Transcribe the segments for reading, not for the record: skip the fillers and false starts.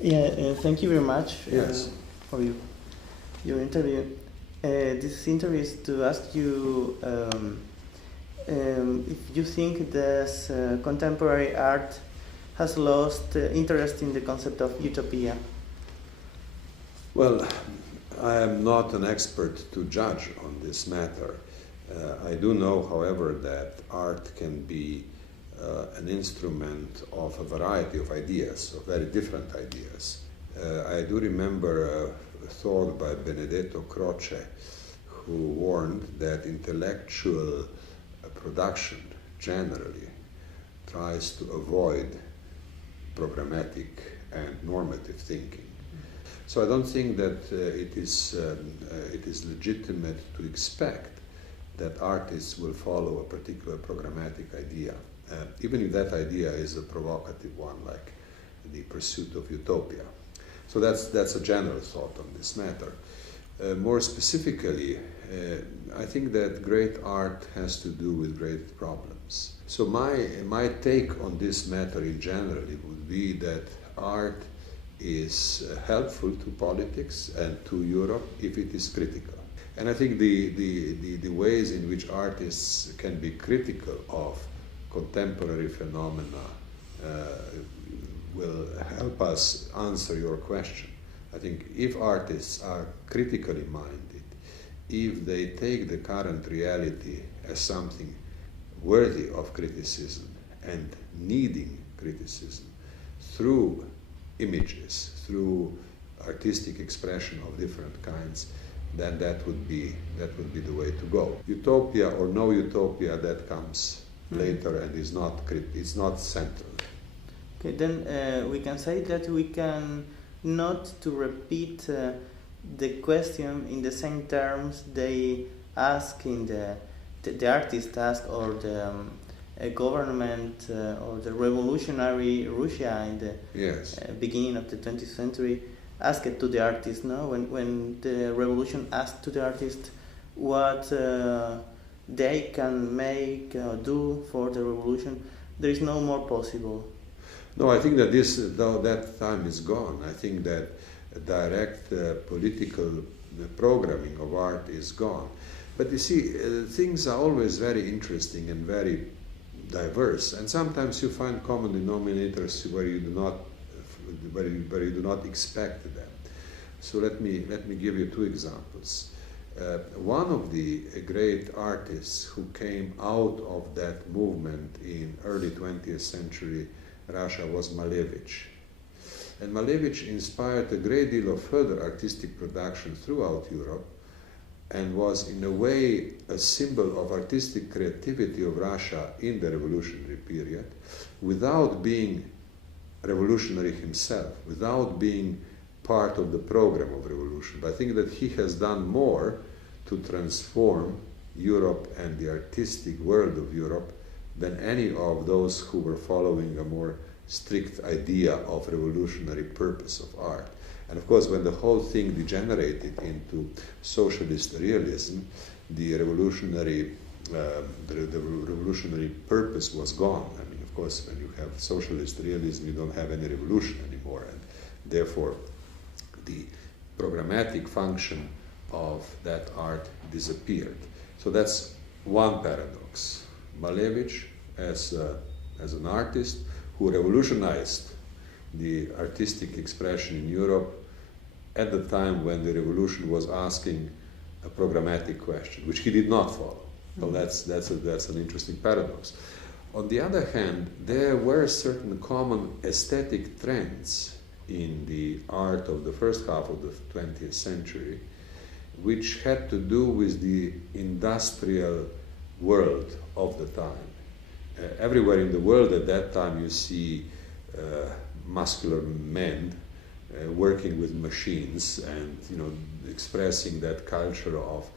Yeah, thank you very much Yes. for your interview. This interview is to ask you if you think that contemporary art has lost interest in the concept of utopia. Well, I am not an expert to judge on this matter. I do know, however, that art can be an instrument of a variety of ideas, of very different ideas. I do remember a thought by Benedetto Croce, who warned that intellectual production generally tries to avoid programmatic and normative thinking. So I don't think that it is legitimate to expect that artists will follow a particular programmatic idea, even if that idea is a provocative one, like the pursuit of utopia. So that's a general thought on this matter. More specifically, I think that great art has to do with great problems. So my take on this matter in general would be that art is helpful to politics and to Europe if it is critical. And I think the ways in which artists can be critical of contemporary phenomena will help us answer your question. I think if artists are critically minded, if they take the current reality as something worthy of criticism and needing criticism through images, through artistic expression of different kinds, then that would be the way to go. Utopia or no utopia, that comes later and is not central. Okay, then we can say that we can not to repeat the question in the same terms they ask in the artist ask or the government or the revolutionary Russia in the beginning of the 20th century asked to the artist, no? When the revolution asked to the artist what they can make or do for the revolution, there is no more possible. No, I think that that time is gone. I think that direct political programming of art is gone. But you see, things are always very interesting and very diverse, and sometimes you find common denominators where you do not expect them. So let me give you two examples. One of the great artists who came out of that movement in early 20th century Russia was Malevich. And Malevich inspired a great deal of further artistic production throughout Europe and was in a way a symbol of artistic creativity of Russia in the revolutionary period without being revolutionary himself, without being part of the program of revolution. But I think that he has done more to transform Europe and the artistic world of Europe than any of those who were following a more strict idea of revolutionary purpose of art. And of course, when the whole thing degenerated into socialist realism, the revolutionary purpose was gone. I mean, of course, when you have socialist realism, you don't have any revolution anymore, and therefore the programmatic function of that art disappeared. So that's one paradox. Malevich as an artist who revolutionized the artistic expression in Europe at the time when the revolution was asking a programmatic question, which he did not follow. So that's an interesting paradox. On the other hand, there were certain common aesthetic trends in the art of the first half of the 20th century, which had to do with the industrial world of the time. Everywhere in the world at that time you see muscular men working with machines and expressing that culture of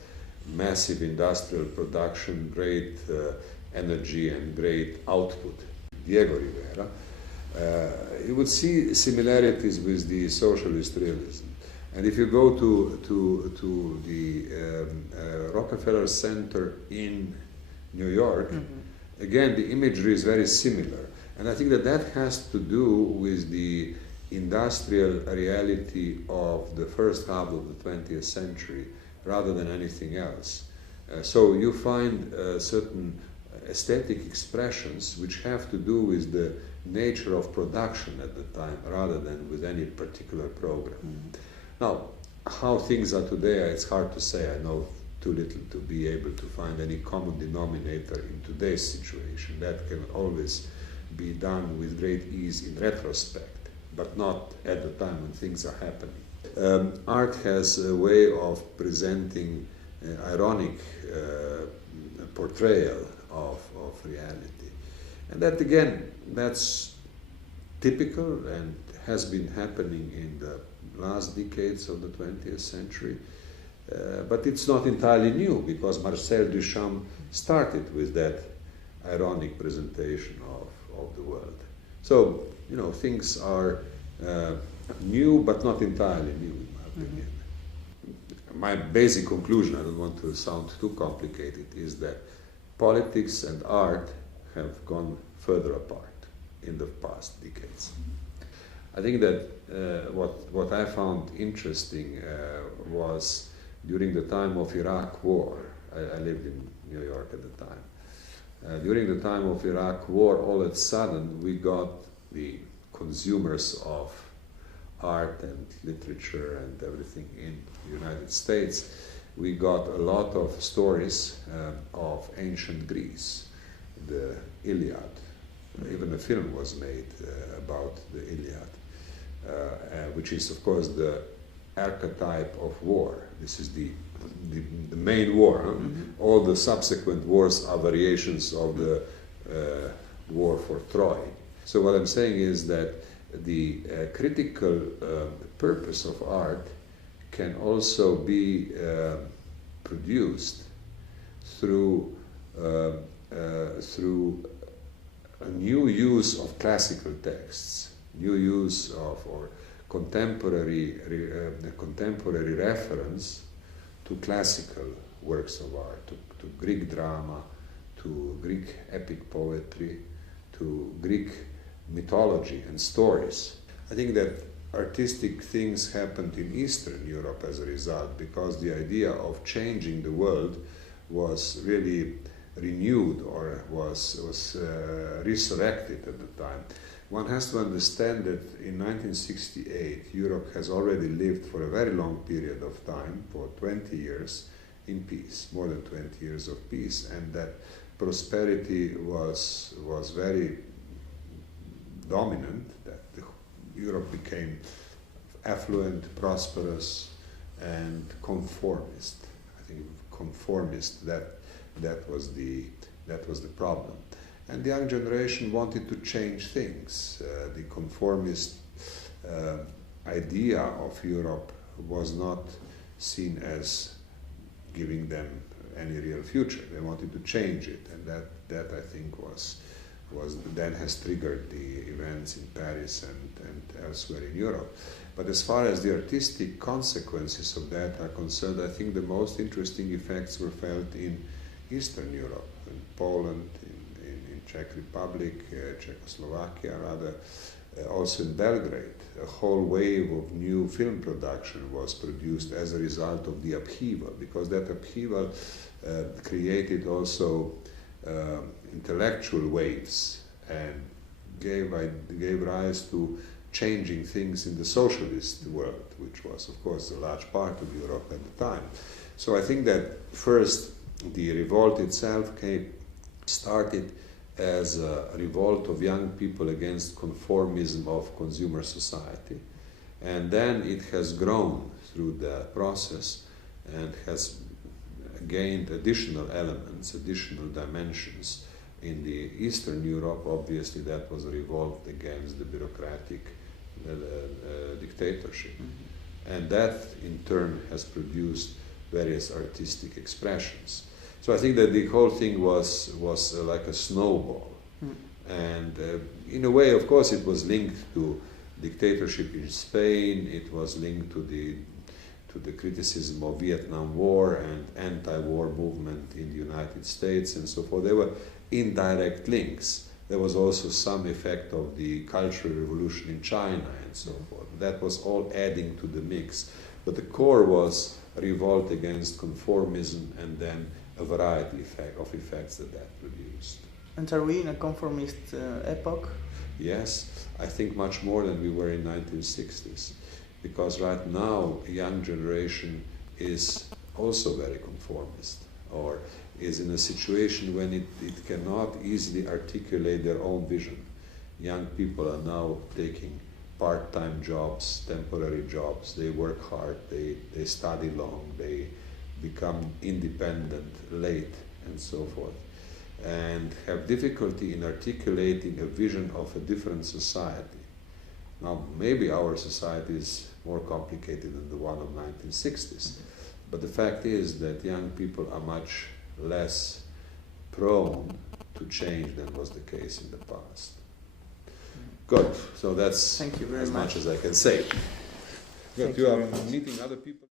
massive industrial production, great energy and great output. Diego Rivera. You would see similarities with the socialist realism. And if you go to the Rockefeller Center in New York, again, the imagery is very similar. And I think that has to do with the industrial reality of the first half of the 20th century rather than anything else. So you find certain aesthetic expressions which have to do with the nature of production at the time rather than with any particular program. Now, how things are today, it's hard to say. I know too little to be able to find any common denominator in today's situation. That can always be done with great ease in retrospect, but not at the time when things are happening. Art has a way of presenting ironic portrayal of reality. And that again, that's typical and has been happening in the last decades of the 20th century. But it's not entirely new, because Marcel Duchamp started with that ironic presentation of the world. So, you know, things are new, but not entirely new, in my opinion. My basic conclusion, I don't want to sound too complicated, is that politics and art have gone further apart in the past decades. I think that what I found interesting was during the time of Iraq War. I lived in New York at the time. During the time of Iraq War, all of a sudden we got the consumers of art and literature and everything in the United States. We got a lot of stories of ancient Greece, the Iliad. Even a film was made about the Iliad, which is, of course, the archetype of war. This is the main war. Huh? All the subsequent wars are variations of the war for Troy. So what I'm saying is that the critical purpose of art can also be produced through a new use of classical texts, new use of or contemporary reference to classical works of art, to Greek drama, to Greek epic poetry, to Greek mythology and stories. I think that artistic things happened in Eastern Europe as a result, because the idea of changing the world was really renewed or was resurrected at the time. One has to understand that in 1968, Europe has already lived for a very long period of time, for 20 years, in peace, more than 20 years of peace, and that prosperity was very dominant, that Europe became affluent, prosperous, and conformist. I think conformist, that was the problem. And the young generation wanted to change things. The conformist idea of Europe was not seen as giving them any real future. They wanted to change it, and that I think then has triggered the events in Paris and elsewhere in Europe. But as far as the artistic consequences of that are concerned, I think the most interesting effects were felt in Eastern Europe, in Poland, in Czech Republic, Czechoslovakia rather, also in Belgrade. A whole wave of new film production was produced as a result of the upheaval, because that upheaval created also intellectual waves and gave rise to changing things in the socialist world, which was, of course, a large part of Europe at the time. So I think that first the revolt itself started as a revolt of young people against conformism of consumer society, and then it has grown through the process and has gained additional elements, additional dimensions. In the Eastern Europe, obviously, that was a revolt against the bureaucratic dictatorship. And that, in turn, has produced various artistic expressions. So I think that the whole thing was like a snowball. And in a way, of course, it was linked to dictatorship in Spain, it was linked to the criticism of Vietnam War and anti-war movement in the United States and so forth. There were indirect links. There was also some effect of the Cultural Revolution in China and and so forth. That was all adding to the mix. But the core was revolt against conformism and then a variety of effects that produced. And are we in a conformist epoch? Yes, I think much more than we were in 1960s, because right now a young generation is also very conformist, or is in a situation when it cannot easily articulate their own vision. Young people are now taking part-time jobs, temporary jobs, they work hard, they study long, they become independent late, and so forth, and have difficulty in articulating a vision of a different society. Now, maybe our society is more complicated than the one of 1960s, but the fact is that young people are much less prone to change than was the case in the past. Good. So that's Thank you very as much as I can say. Good. Thank You you are very much. meeting other people.